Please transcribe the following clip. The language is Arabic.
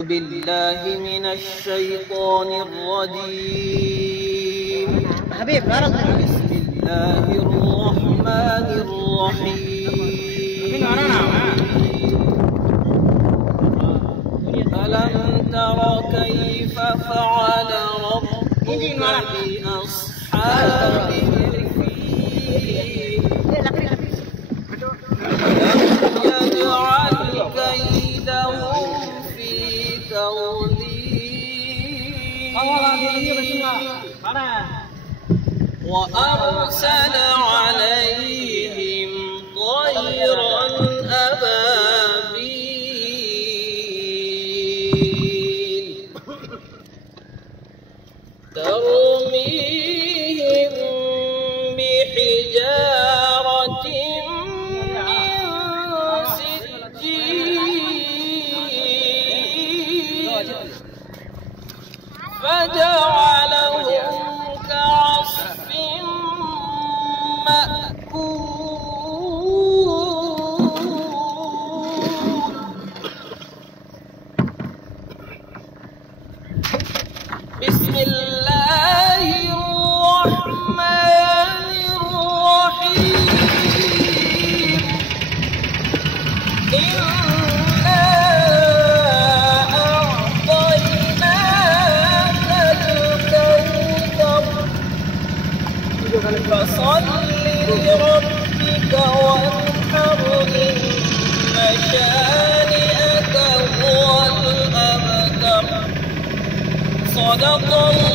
بالله من الشيطان الرجيم. بسم الله الرحمن الرحيم. ألم تر كيف فعل ربك بأصحاب الفيل؟ ألم يجعل كيدهم في تضليل وأرسل عليهم طيرا أبابيل ترميهم بحجارة من سجيل فجعلهم كعصف مأكول. بسم الله الرحمن الرحيم. إنا أعطيناك الكوثر فصل لربك وانحر إن شانئك هو الأبتر. صدق الله.